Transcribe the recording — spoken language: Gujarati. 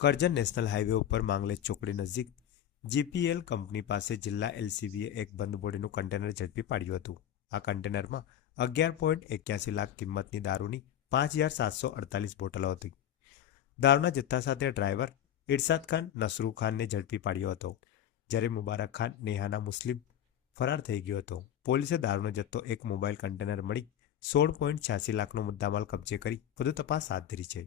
કરજણ નેશનલ હાઈવે ઉપર માંગલેજ ચોકડી નજીક જીપીએલ કંપની પાસે જિલ્લા એલસીબીએ એક બંધ બોડીનું કન્ટેનર ઝડપી પાડ્યું હતું. આ કન્ટેનરમાં અગિયાર પોઈન્ટ એક્યાસી લાખ કિંમતની દારૂની પાંચ હજાર સાતસો અડતાલીસ બોટલો હતી. દારૂના જથ્થા સાથે ડ્રાઈવર ઇરશાદ ખાન નસરુ ખાનને ઝડપી પાડ્યો હતો. જ્યારે મુબારક ખાન નેહાના મુસ્લિમ ફરાર થઈ ગયો હતો. પોલીસે દારૂનો જથ્થો એક મોબાઈલ કન્ટેનર મળી સોળ પોઈન્ટ છ્યાસી લાખનો મુદ્દામાલ કબજે કરી વધુ તપાસ હાથ ધરી છે.